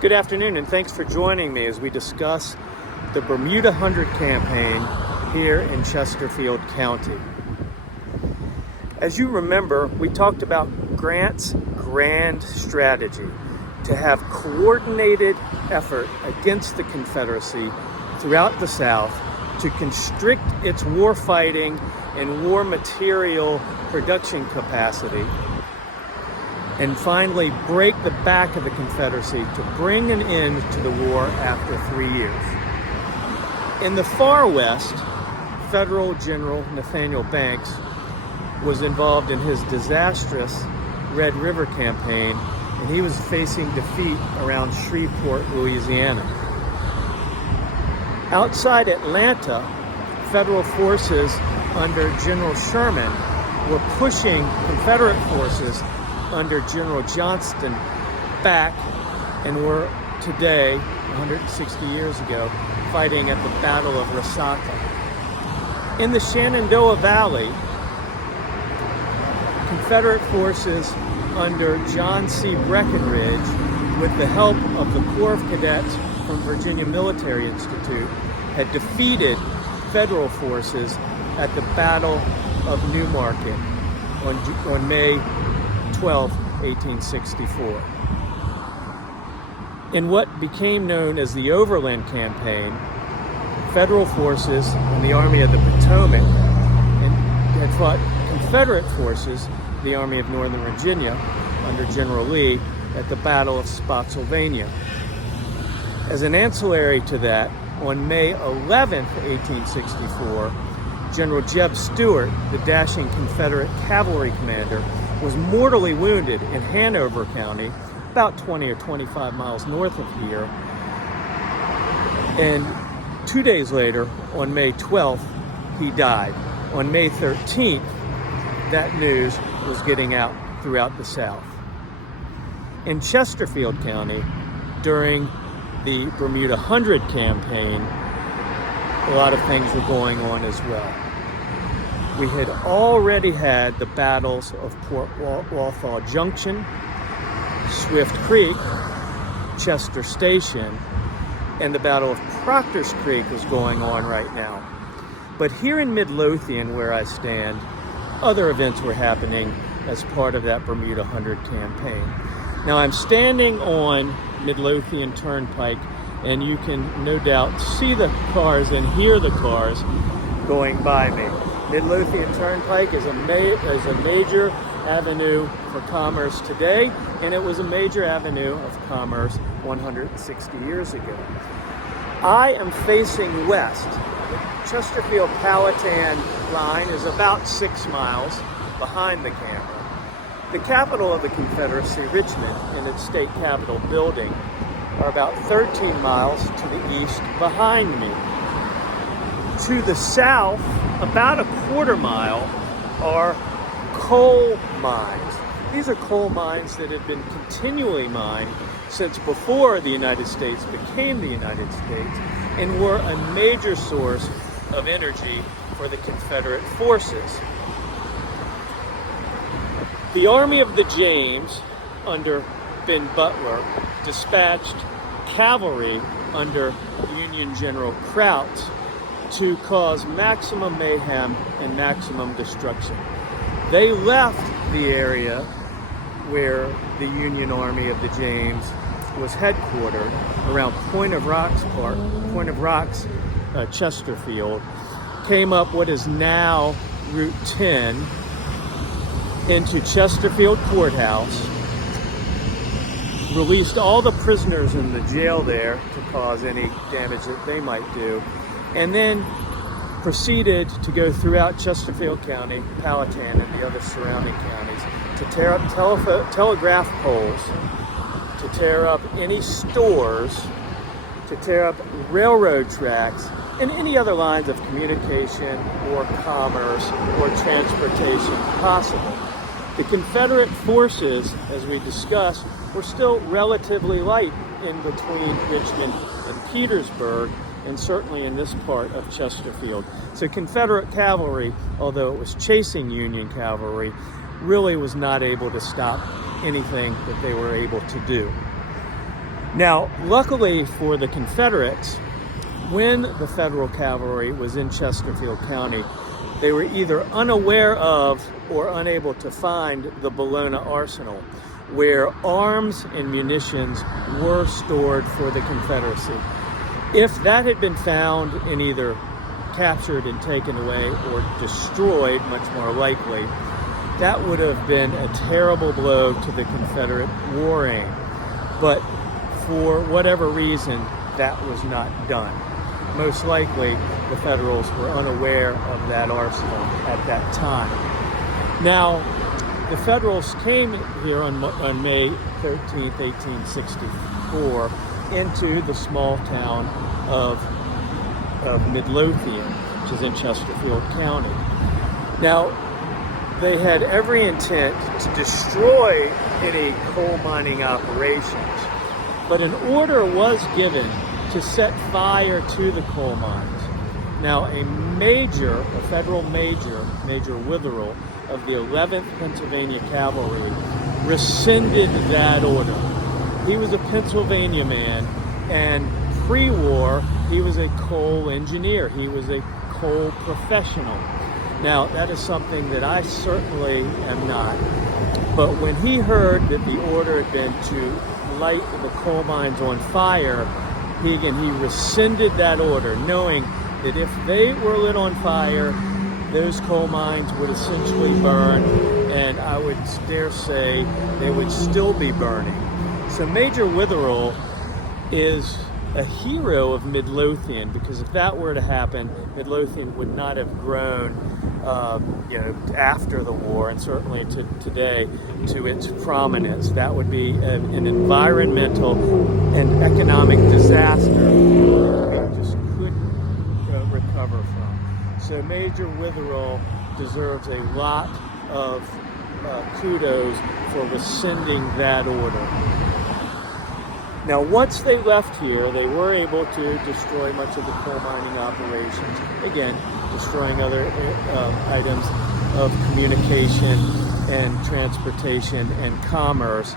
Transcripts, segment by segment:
Good afternoon, and thanks for joining me as we discuss the Bermuda 100 campaign here in Chesterfield County. As you remember, we talked about Grant's grand strategy to have coordinated effort against the Confederacy throughout the South to constrict its war fighting and war material production capacity, and finally break the back of the Confederacy to bring an end to the war after 3 years. In the far west, Federal General Nathaniel Banks was involved in his disastrous Red River campaign, and he was facing defeat around Shreveport, Louisiana. Outside Atlanta, Federal forces under General Sherman were pushing Confederate forces under General Johnston back, and were today, 160 years ago, fighting at the Battle of Resaca. In the Shenandoah Valley, Confederate forces under John C. Breckinridge, with the help of the Corps of Cadets from Virginia Military Institute, had defeated Federal forces at the Battle of Newmarket on May 12, 1864. In what became known as the Overland Campaign, Federal forces and the Army of the Potomac had fought Confederate forces, the Army of Northern Virginia, under General Lee, at the Battle of Spotsylvania. As an ancillary to that, on May 11, 1864, General Jeb Stuart, the dashing Confederate cavalry commander, was mortally wounded in Hanover County, about 20 or 25 miles north of here. And 2 days later, on May 12th, he died. On May 13th, that news was getting out throughout the South. In Chesterfield County, during the Bermuda 100 campaign, a lot of things were going on as well. We had already had the battles of Port Walthall Junction, Swift Creek, Chester Station, and the Battle of Proctor's Creek was going on right now. But here in Midlothian, where I stand, other events were happening as part of that Bermuda 100 campaign. Now I'm standing on Midlothian Turnpike, and you can no doubt see the cars and hear the cars going by me. Midlothian Turnpike is a major avenue for commerce today, and it was a major avenue of commerce 160 years ago. I am facing west. The Chesterfield-Powhatan line is about 6 miles behind the camera. The capital of the Confederacy, Richmond, and its state capitol building are about 13 miles to the east behind me. To the south, about a quarter mile, are coal mines. These are coal mines that have been continually mined since before the United States became the United States, and were a major source of energy for the Confederate forces. The Army of the James, under Ben Butler, dispatched cavalry under Union General Crouch to cause maximum mayhem and maximum destruction. They left the area where the Union Army of the James was headquartered, around Point of Rocks, Chesterfield, came up what is now Route 10 into Chesterfield Courthouse, released all the prisoners in the jail there to cause any damage that they might do, and then proceeded to go throughout Chesterfield County, Powhatan, and the other surrounding counties to tear up telegraph poles, to tear up any stores, to tear up railroad tracks, and any other lines of communication or commerce or transportation possible. The Confederate forces, as we discussed, were still relatively light in between Richmond and Petersburg, and certainly in this part of Chesterfield. So Confederate cavalry, although it was chasing Union cavalry, really was not able to stop anything that they were able to do. Now, luckily for the Confederates, when the Federal cavalry was in Chesterfield County, they were either unaware of or unable to find the Bologna Arsenal, where arms and munitions were stored for the Confederacy. If that had been found and either captured and taken away or destroyed, much more likely, that would have been a terrible blow to the Confederate war aim. But for whatever reason, that was not done. Most likely, the Federals were unaware of that arsenal at that time. Now, the Federals came here on May 13th, 1864, into the small town of Midlothian, which is in Chesterfield County. Now, they had every intent to destroy any coal mining operations, but an order was given to set fire to the coal mines. Now, a federal major, Major Witherell of the 11th Pennsylvania Cavalry, rescinded that order. He was a Pennsylvania man, and pre-war, he was a coal engineer. He was a coal professional. Now, that is something that I certainly am not. But when he heard that the order had been to light the coal mines on fire, he rescinded that order, knowing that if they were lit on fire, those coal mines would essentially burn, and I would dare say they would still be burning. So Major Witherell is a hero of Midlothian, because if that were to happen, Midlothian would not have grown after the war, and certainly to today, to its prominence. That would be an environmental and economic disaster that we just couldn't recover from. So Major Witherell deserves a lot of kudos for rescinding that order. Now, once they left here, they were able to destroy much of the coal mining operations, again, destroying other items of communication and transportation and commerce.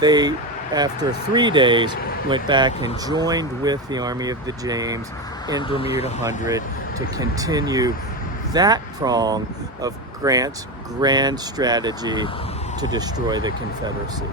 They, after 3 days, went back and joined with the Army of the James in Bermuda 100 to continue that prong of Grant's grand strategy to destroy the Confederacy.